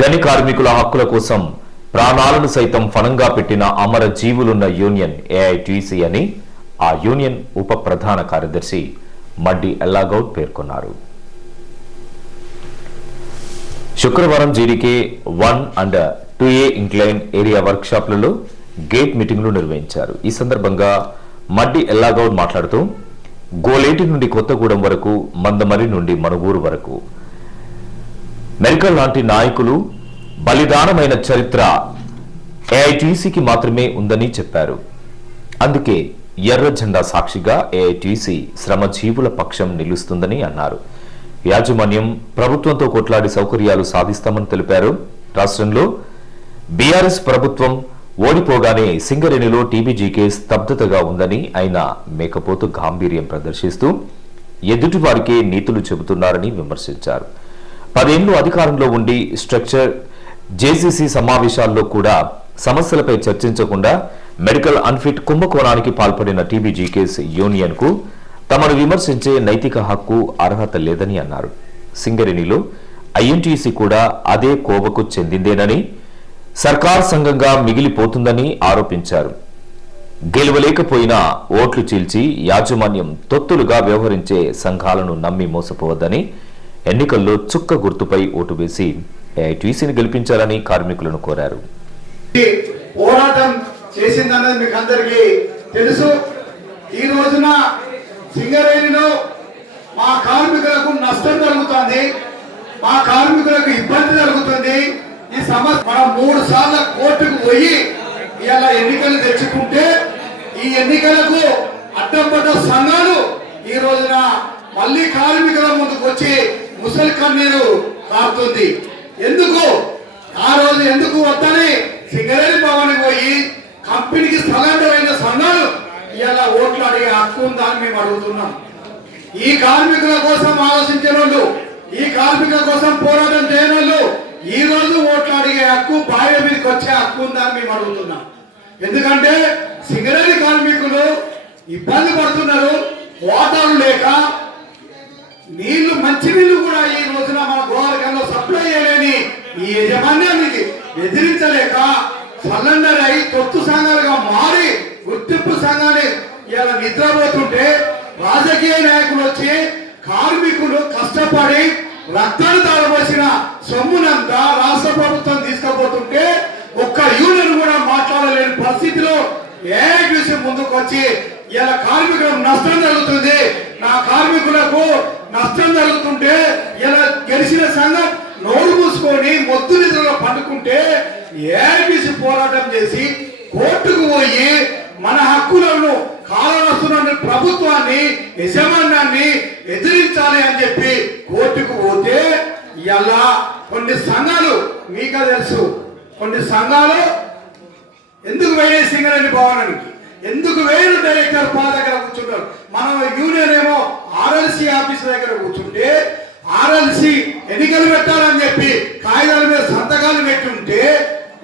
గని కార్మికుల హక్కుల కోసం ప్రాణాలను సైతం ఫణంగా పెట్టిన అమర జీవులున్న యూనియన్ ఏఐటీసీ అని ఆ యూనియన్ ఉప ప్రధాన కార్యదర్శి మడ్డి ఎల్లాగౌడ్ పేర్కొన్నారు. శుక్రవారం GDK one and two A incline area వర్క్షాప్లలో gate మీటింగ్లు నిర్వహించారు. ఈ సందర్భంగా మడ్డి ఎల్లాగౌడ్ మాట్లాడుతూ గోలేటి నుండి కొత్తగూడెం వరకు మందమరి నుండి మనుగూరు వరకు మెరికల్ లాంటి నాయకులు బలిదానమైన చరిత్ర ఏఐటీసీకి మాత్రమే ఉందని చెప్పారు. అందుకే ఎర్ర జెండా సాక్షిగా ఏఐటీసీ శ్రమజీవుల పక్షం నిలుస్తుందని అన్నారు. యాజమాన్యం ప్రభుత్వంతో కొట్లాడి సౌకర్యాలు సాధిస్తామని తెలిపారు. రాష్ట్రంలో బీఆర్ఎస్ ప్రభుత్వం ఓడిపోగానే సింగరేణిలో టీబీజీకే స్తబ్దతగా ఉందని ఆయన మేకపోతు గాంభీర్యం ప్రదర్శిస్తూ ఎదుటివారికే నీతులు చెబుతున్నారని విమర్శించారు. పదేళ్ళు అధికారంలో ఉండి స్ట్రక్చర్ జేసీసీ సమావేశాల్లో కూడా సమస్యలపై చర్చించకుండా మెడికల్ అన్ఫిట్ కుంభకోణానికి పాల్పడిన టీబీజీకేస్ యూనియన్కు తమను విమర్శించే నైతిక హక్కు అర్హత లేదని అన్నారు. సింగరేణిలో ఐఎన్టీసీ కూడా అదే కోవకు చెందిందేనని సర్కార్ సంఘంగా మిగిలిపోతుందని ఆరోపించారు. గెలవలేకపోయినా ఓట్లు చీల్చి యాజమాన్యం తొత్తులుగా వ్యవహరించే సంఘాలను నమ్మి మోసపోవద్దని ఎన్నికల్లో చుక్క గుర్తుపై ఓటు వేసి ఏఐటీసీని గెలిపించాలని కార్మికులను కోరారు. పోరాటం చేసిందన్నది మీకు అందరికీ తెలుసు. ఈ రోజున సింగరేణిలో మా కార్మికులకు నష్టం జరుగుతుంది. మా కార్మికులకు ఇబ్బంది జరుగుతుంది. ఈ సమస్య మనం మూడు సార్లు కోర్టుకు పోయి ఇలా ఎన్నికలు తెచ్చుకుంటే ఈ ఎన్నికలకు అడ్డం పడ్డ సంఘాలు ఈ రోజున మళ్ళీ కార్మికుల ముందుకు వచ్చి ముసలి కన్నీరు కారుతుంది. ఎందుకు? ఆ రోజు ఎందుకు వద్దని సింగరేణి భవన్ పోయి కంపెనీకి స్థలాంతరైన సంఘాలు ఇలా ఓట్లు అడిగే హక్కు ఉందని మేము అడుగుతున్నాం. ఈ కార్మికుల కోసం ఆలోచించిన వాళ్ళు ఈ కార్మికుల కోసం పోరాటం చేయని వాళ్ళు ఈ రోజు ఓట్లు అడిగే హక్కు బావి మీదకి వచ్చే హక్కు ఉందని మేము అడుగుతున్నాం. ఎందుకంటే సింగరేణి కార్మికులు ఇబ్బంది పడుతున్నారు వాటాలు లేక మంచినీళ్ళు మంచి కూడా ఈ రోజున మన గోవర్గంలో సప్లై చేయలేని ఈ యజమాన్యానికి ఎదిరించలేక సరెండర్ అయి తొత్తు సంఘాలుగా మారి గుర్తింపు సంఘాన్ని ఇలా నిద్రపోతుంటే రాజకీయ నాయకులు వచ్చి కార్మికులు కష్టపడి రక్తాలు తాగవలసిన సొమ్మునంతా రాష్ట్ర ప్రభుత్వం తీసుకుపోతుంటే ఒక్క యూనియన్ కూడా మాట్లాడలేని పరిస్థితిలో ఏ విషయం ముందుకు వచ్చి ఇలా కార్మికులకు నష్టం జరుగుతుంది. నా కార్మికులకు నష్టం జరుగుతుంటే ఇలా గెలిచిన సంఘం నోరు మూసుకొని మొద్దు నిద్రలో పండుకుంటే ఏబిసి పోరాటం చేసి కోర్టుకు పోయి మన హక్కులను కాలవస్తున్న ప్రభుత్వాన్ని యజమాన్యాన్ని ఎదిరించాలి అని చెప్పి కోర్టుకు పోతే ఇలా కొన్ని సంఘాలు మీకే తెలుసు. కొన్ని సంఘాలు ఎందుకు వేరే సింగరేణి భవనానికి? ఎందుకు వేరు డైరెక్టర్ పా దగ్గర కూర్చుంటారు మనం యూనియన్ ఏమో ఆర్ఎల్సీ ఆఫీస్ దగ్గర కూర్చుంటే ఆర్ఎల్సీ ఎన్నికలు పెట్టాలని చెప్పి కాగితాల మీద సంతకాలు పెట్టుంటే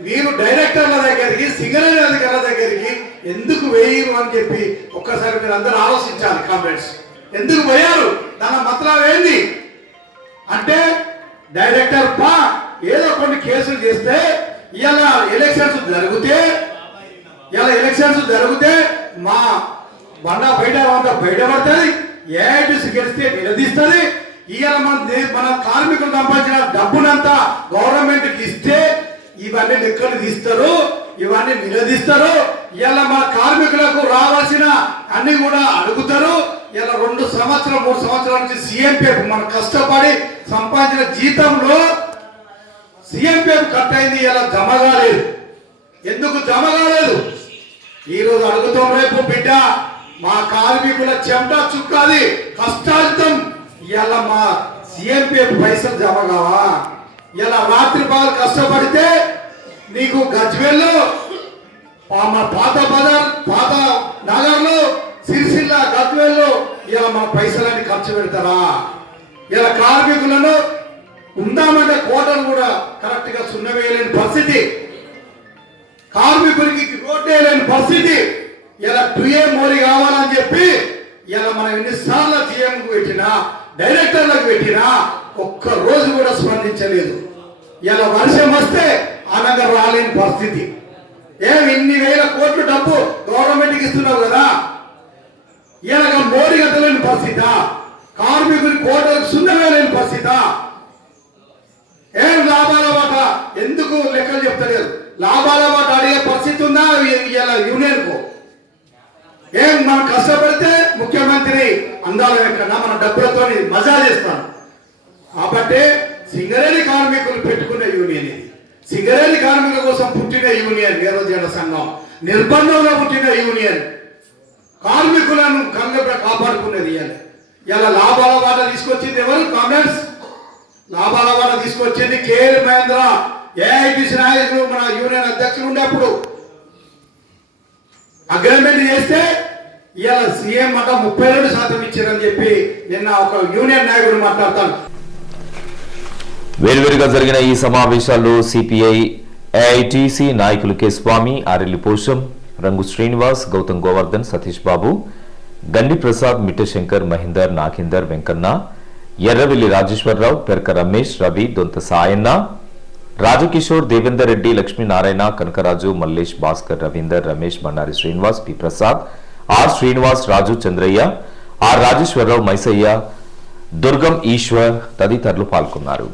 వీరు డైరెక్టర్ల దగ్గరికి సింగరేణి అధికారుల దగ్గరికి ఎందుకు వేయరు అని చెప్పి ఒక్కసారి మీరు అందరూ ఆలోచించాలి కామెంట్స్ ఎందుకు పోయారు దాని మతలం ఏంది? అంటే డైరెక్టర్ పా ఏదో కొన్ని కేసులు చేస్తే ఇలా ఎలక్షన్స్ జరిగితే ఇలా ఎలక్షన్స్ జరిగితే మా బండ బయట అంతా బయటపడుతుంది. ఏఐటీసీ గెలిస్తే నిలదీస్తుంది. ఇవాళ మన దే- మన కార్మికులు సంపాదించిన డబ్బునంతా గవర్నమెంట్కి ఇస్తే ఇవన్నీ లెక్కలు తీస్తారు ఇవన్నీ నిలదీస్తారు. ఇలా మన కార్మికులకు రావాల్సిన అన్ని కూడా అడుగుతారు. ఇలా రెండు సంవత్సరం మూడు సంవత్సరాల నుంచి సీఎంపీ మనం కష్టపడి సంపాదించిన జీతంలో సీఎంపీ కట్ అయింది ఇలా జమ కాలేదు. ఎందుకు జమ కాలేదు? ఈరోజు అడుగుతాం రేపు బిడ్డ మా కార్మికుల చెమట చుక్కాది కష్టాంతం ఇలా మా సీఎంపీ పైసలు జమ కావా? ఇలా రాత్రి పాలు కష్టపడితే నీకు గజ్వేల్లో మా పాత బజార్ పాత నగర్లో సిరిసిల్ల గజ్వేల్లో ఇలా మా పైసలన్నీ ఖర్చు పెడతారా? ఇలా కార్మికులను ఉందామంటే కోటలు కూడా కరెక్ట్గా సున్నవేయలేని పరిస్థితి. కార్మికులకి రోడ్డే లేని పరిస్థితి. ఇలా టూఏ మోరీ కావాలని చెప్పి ఇలా మనం ఎన్నిసార్లు జీఎంకు పెట్టినా డైరెక్టర్లకు పెట్టినా ఒక్క రోజు కూడా స్పందించలేదు. ఇలా వర్షం వస్తే అనగా రాలేని పరిస్థితి. ఏం ఇన్ని వేల కోట్లు డబ్బు గవర్నమెంట్కి ఇస్తున్నావు కదా? ఇలాగ మోడీ గతలేని పరిస్థితి? కార్మికుడి కోటలకు సున్నమే లేని పరిస్థితి? ఏం లాభాల బాట? ఎందుకు లెక్కలు చెప్తలేదు? లాభాల మాట అడిగే పరిస్థితి ఉందా? ఇలా యూనియన్కు? ఏం మనం కష్టపడితే ముఖ్యమంత్రి అందాల ఎక్కడా మన డబ్బులతో మజా చేస్తాను కాబట్టి సింగరేణి కార్మికులు పెట్టుకున్న యూనియన్ ఇది. సింగరేణి కార్మికుల కోసం పుట్టిన యూనియన్ నిరుద్యోగ సంఘం. నిర్బంధంలో పుట్టిన యూనియన్. కార్మికులను కంగపడ కాపాడుకునేది ఇవాళ ఇలా లాభాల వాట తీసుకొచ్చింది ఎవరు? కాంగ్రెస్. లాభాల వాట తీసుకొచ్చింది కేఎల్ మహేంద్ర. ఏఐటిసి నాయకులు మన యూనియన్ అధ్యక్షులు ఉండేప్పుడు అగ్రిమెంట్ చేస్తే ఇవాళ సీఎం మాట ముప్పై రెండు శాతం ఇచ్చారని చెప్పి నిన్న ఒక యూనియన్ నాయకుడు మాట్లాడతాను వేర్వేరుగా జరిగిన ఈ సమావేశాల్లో సిపిఐ ఏఐటిసి నాయకులు K Swamy Arelli Posham Rangu Srinivas Gautam Govardhan Satish Babu Gandi Prasad Mittashankar Mahender Nagender Venkanna Erravelli Rajeshwararao Peraka Ramesh Ravi Donta Sayanna Rajkishore Devender Reddy Lakshminarayana Kanakaraju Mallesh Bhaskar Ravinder Ramesh Bandari Srinivas P. Prasad R. Srinivas Raju Chandraiah R. Rajeshwararao Maisaiah Durgam Eshwar తదితరులు పాల్గొన్నారు.